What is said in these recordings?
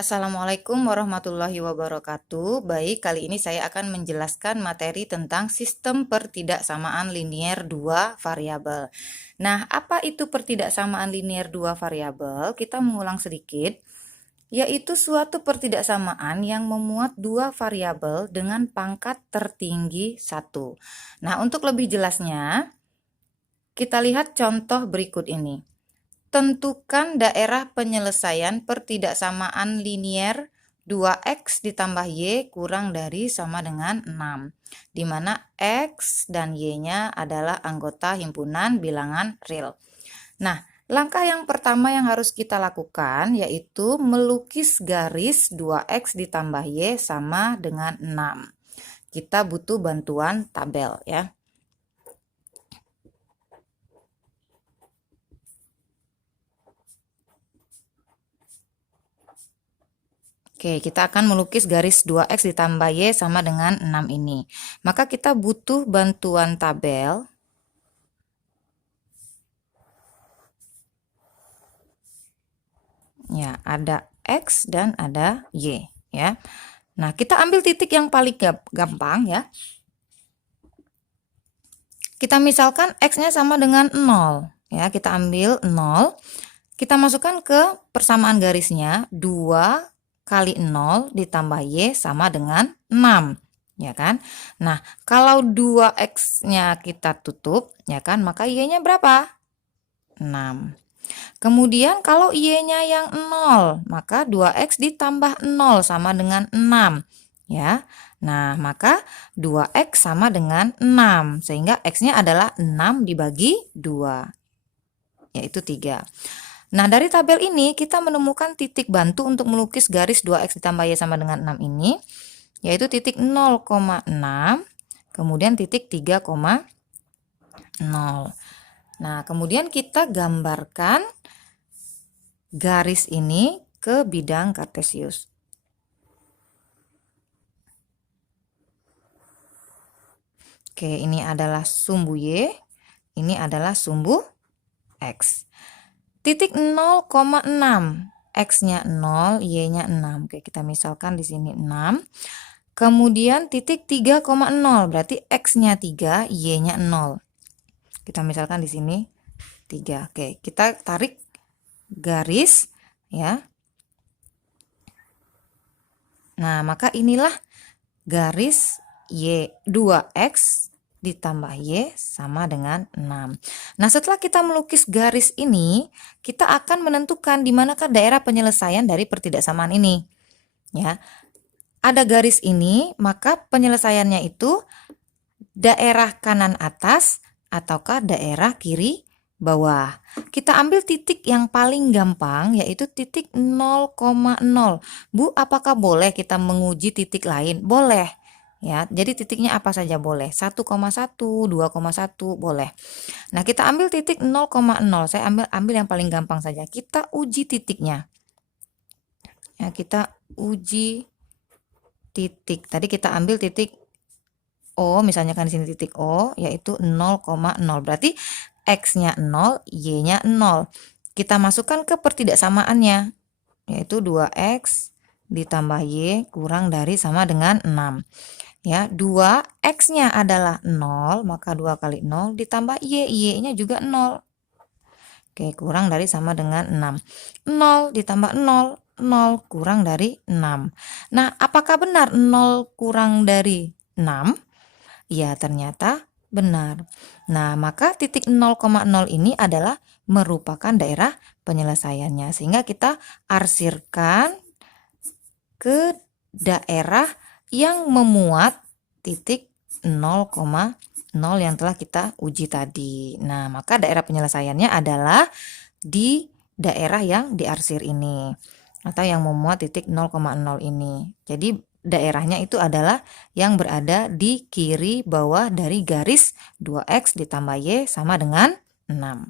Assalamualaikum warahmatullahi wabarakatuh. Baik, kali ini saya akan menjelaskan materi tentang sistem pertidaksamaan linier dua variabel. Nah, apa itu pertidaksamaan linier dua variabel? Kita mengulang sedikit, yaitu suatu pertidaksamaan yang memuat dua variabel dengan pangkat tertinggi 1. Nah, untuk lebih jelasnya, kita lihat contoh berikut ini. Tentukan daerah penyelesaian pertidaksamaan linier 2x ditambah y kurang dari sama dengan 6, di mana x dan y-nya adalah anggota himpunan bilangan real. Nah, langkah yang pertama yang harus kita lakukan yaitu melukis garis 2x ditambah y sama dengan 6. Kita butuh bantuan tabel ya. Oke, kita akan melukis garis 2x ditambah y sama dengan 6 ini. Maka kita butuh bantuan tabel. Ya, ada x dan ada y ya. Nah, kita ambil titik yang paling gampang ya. Kita misalkan x-nya sama dengan 0 ya. Kita ambil 0. Kita masukkan ke persamaan garisnya 2 kali 0 ditambah y sama dengan 6, ya kan? Nah, kalau 2x-nya kita tutup, ya kan, maka y-nya berapa? 6. Kemudian kalau y-nya yang 0, maka 2x ditambah 0 sama dengan 6, ya. Nah, maka 2x sama dengan 6, sehingga x-nya adalah 6 dibagi 2, yaitu 3. Nah, dari tabel ini kita menemukan titik bantu untuk melukis garis 2x ditambah y sama dengan 6 ini, yaitu titik 0,6, kemudian titik 3,0. Nah, kemudian kita gambarkan garis ini ke bidang kartesius. Oke, ini adalah sumbu y, ini adalah sumbu x. Titik 0,6, x-nya 0, y-nya 6. Oke, kita misalkan di sini 6. Kemudian titik 3,0, berarti x-nya 3, y-nya 0. Kita misalkan di sini 3. Oke, kita tarik garis ya. Nah, maka inilah garis y 2x ditambah y sama dengan 6. Nah, setelah kita melukis garis ini, kita akan menentukan di manakah daerah penyelesaian dari pertidaksamaan ini. Ya. Ada garis ini, maka penyelesaiannya itu daerah kanan atas ataukah daerah kiri bawah. Kita ambil titik yang paling gampang, yaitu titik 0,0. Bu, apakah boleh kita menguji titik lain? Boleh. Ya, jadi titiknya apa saja boleh. 1,1, 2,1 boleh. Nah, kita ambil titik 0,0. Saya ambil yang paling gampang saja. Kita uji titiknya. Ya, kita uji titik. Tadi kita ambil titik O, misalnya kan di sini titik O, yaitu 0,0. Berarti x-nya 0, y-nya 0. Kita masukkan ke pertidaksamaannya, yaitu 2x ditambah y kurang dari sama dengan 6. Ya, 2 x-nya adalah 0, maka 2 kali 0 ditambah y, y-nya juga 0. Oke, kurang dari sama dengan 6. 0 ditambah 0, 0 kurang dari 6. Nah, apakah benar 0 kurang dari 6? Ya, ternyata benar. Nah, maka titik 0,0 ini adalah merupakan daerah penyelesaiannya. Sehingga kita arsirkan ke daerah yang memuat titik 0,0 yang telah kita uji tadi. Nah, maka daerah penyelesaiannya adalah di daerah yang diarsir ini atau yang memuat titik 0,0 ini. Jadi daerahnya itu adalah yang berada di kiri bawah dari garis 2x ditambah y sama dengan 6.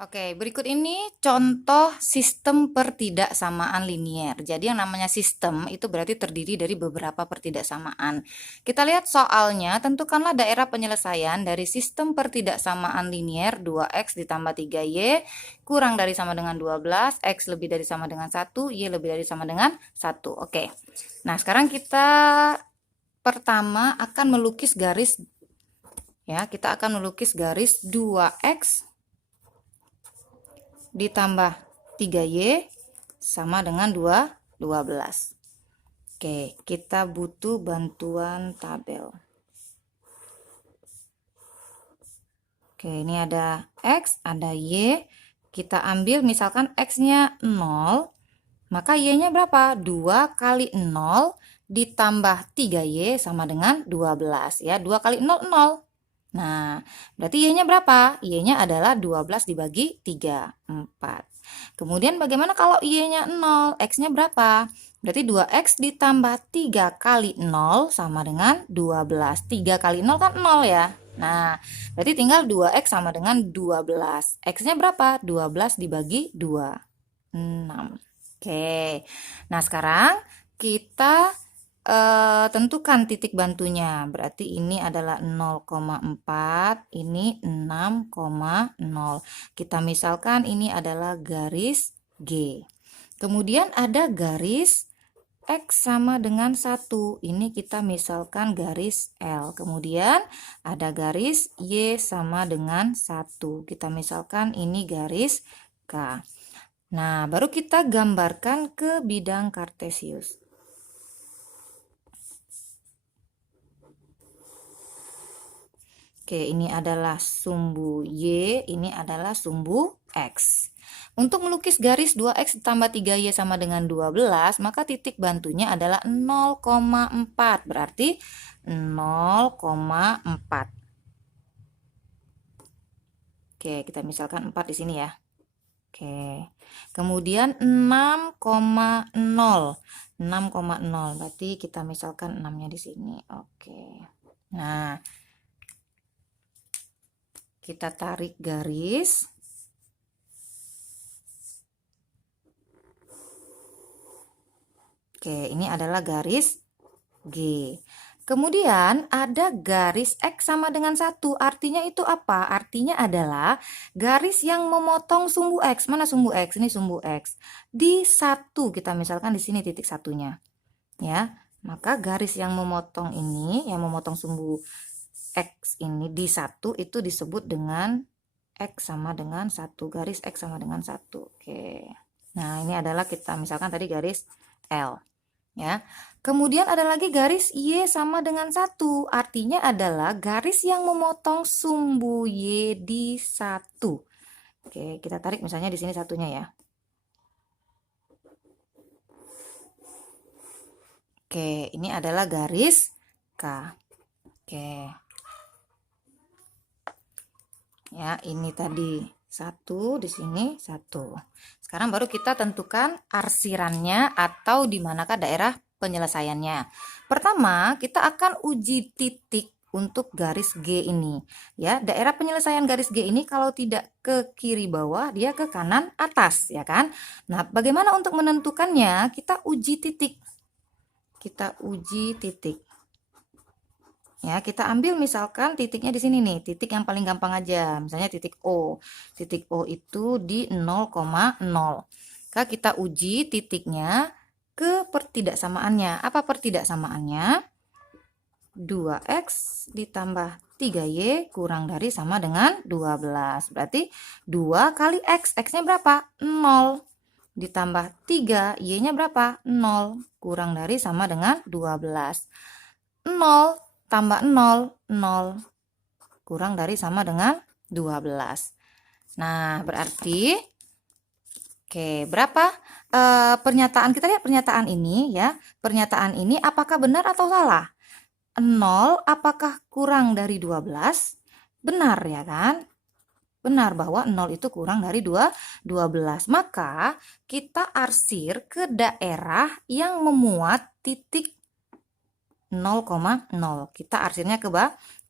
Oke, berikut ini contoh sistem pertidaksamaan linier. Jadi yang namanya sistem itu berarti terdiri dari beberapa pertidaksamaan. Kita lihat soalnya, tentukanlah daerah penyelesaian dari sistem pertidaksamaan linier 2x ditambah 3y kurang dari sama dengan 12, x lebih dari sama dengan 1, y lebih dari sama dengan 1. Oke, nah sekarang kita pertama akan melukis garis, ya, kita akan melukis garis 2x ditambah 3y sama dengan 12. Oke, kita butuh bantuan tabel. Oke, ini ada x, ada y. Kita ambil misalkan x-nya 0, maka y-nya berapa? 2 kali 0 ditambah 3y sama dengan 12. Ya, 2 kali 0, 0. Nah, berarti y-nya berapa? Y-nya adalah 12 dibagi 3, 4. Kemudian bagaimana kalau y-nya 0? X-nya berapa? Berarti 2x ditambah 3 kali 0 sama dengan 12. 3 kali 0 kan 0 ya. Nah, berarti tinggal 2x sama dengan 12. X-nya berapa? 12 dibagi 2, 6. Oke, nah sekarang kita tentukan titik bantunya. Berarti ini adalah 0,4, ini 6,0. Kita misalkan ini adalah garis G. Kemudian ada garis X sama dengan 1. Ini kita misalkan garis L. Kemudian ada garis Y sama dengan 1. Kita misalkan ini garis K. Nah, baru kita gambarkan ke bidang kartesius. Oke, ini adalah sumbu Y, ini adalah sumbu X. Untuk melukis garis 2x ditambah 3y sama dengan 12, maka titik bantunya adalah 0,4. Berarti 0,4. Oke, kita misalkan 4 di sini ya. Oke. Kemudian 6,0. 6,0. Berarti kita misalkan 6-nya di sini. Oke. Nah, kita tarik garis. Oke, ini adalah garis G. Kemudian ada garis X sama dengan 1. Artinya itu apa? Artinya adalah garis yang memotong sumbu X. Mana sumbu X? Ini sumbu X. Di 1, kita misalkan di sini titik satunya. Ya, maka garis yang memotong ini, yang memotong sumbu X ini di 1 itu disebut dengan X sama dengan 1. Garis X sama dengan 1. Oke. Nah, ini adalah kita misalkan tadi garis L. Ya. Kemudian ada lagi garis Y sama dengan 1. Artinya adalah garis yang memotong sumbu Y di 1. Oke, kita tarik misalnya di sini satunya ya. Oke, ini adalah garis K. Oke. Ya, ini tadi 1, di sini 1. Sekarang baru kita tentukan arsirannya atau di manakah daerah penyelesaiannya. Pertama, kita akan uji titik untuk garis G ini. Ya, daerah penyelesaian garis G ini kalau tidak ke kiri bawah, dia ke kanan atas, ya kan? Nah, bagaimana untuk menentukannya? Kita uji titik. Kita uji titik. Ya, kita ambil misalkan titiknya di sini nih, titik yang paling gampang aja, misalnya titik O. Titik O itu di 0,0. Maka kita uji titiknya ke pertidaksamaannya. Apa pertidaksamaannya? 2x ditambah 3y kurang dari sama dengan 12. Berarti 2 kali x. X-nya berapa? 0. Ditambah 3, y-nya berapa? 0. Kurang dari sama dengan 12. 0 tambah 0, 0. Kurang dari sama dengan 12. Nah, berarti, oke, berapa pernyataan? Kita lihat pernyataan ini ya. Pernyataan ini apakah benar atau salah? 0 apakah kurang dari 12? Benar ya kan? Benar bahwa 0 itu kurang dari 12. Maka kita arsir ke daerah yang memuat titik 0,0. Kita arsirnya ke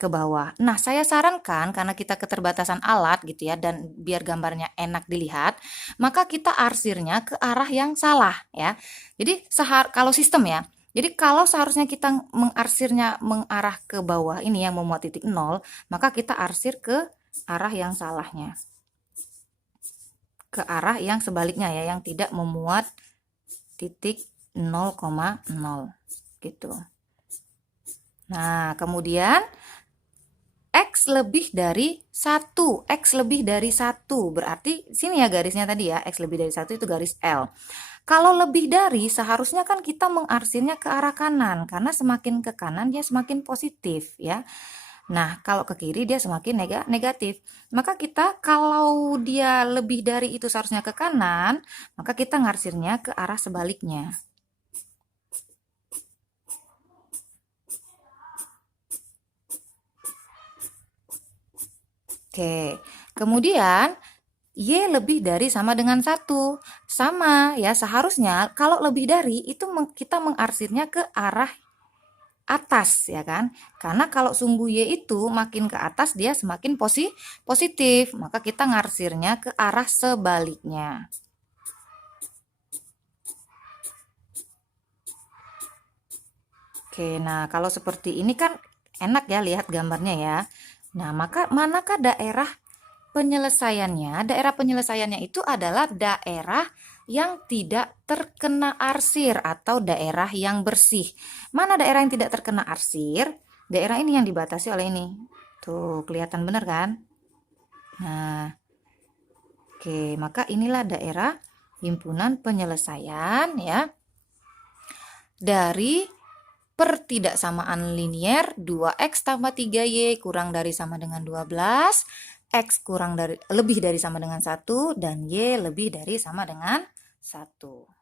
ke bawah. Nah, saya sarankan karena kita keterbatasan alat gitu ya dan biar gambarnya enak dilihat, maka kita arsirnya ke arah yang salah ya. Jadi kalau sistem ya. Jadi kalau seharusnya kita mengarsirnya mengarah ke bawah ini yang memuat titik 0, maka kita arsir ke arah yang salahnya. Ke arah yang sebaliknya ya, yang tidak memuat titik 0,0 gitu. Nah, kemudian X lebih dari 1. X lebih dari 1. Berarti sini ya garisnya tadi ya. X lebih dari 1 itu garis L. Kalau lebih dari, seharusnya kan kita mengarsirnya ke arah kanan. Karena semakin ke kanan dia semakin positif ya. Nah, kalau ke kiri dia semakin negatif. Maka kita kalau dia lebih dari itu seharusnya ke kanan, maka kita ngarsirnya ke arah sebaliknya. Oke, kemudian Y lebih dari sama dengan 1. Sama ya, seharusnya kalau lebih dari itu kita mengarsirnya ke arah atas ya kan. Karena kalau sumbu Y itu makin ke atas dia semakin positif. Maka kita ngarsirnya ke arah sebaliknya. Oke, nah kalau seperti ini kan enak ya lihat gambarnya ya. Nah, maka manakah daerah penyelesaiannya? Daerah penyelesaiannya itu adalah daerah yang tidak terkena arsir atau daerah yang bersih. Mana daerah yang tidak terkena arsir? Daerah ini yang dibatasi oleh ini. Tuh, kelihatan benar kan? Nah, oke, maka inilah daerah himpunan penyelesaian ya. Dari pertidaksamaan linier 2x tambah 3y kurang dari sama dengan 12, x lebih dari sama dengan 1, dan y lebih dari sama dengan 1.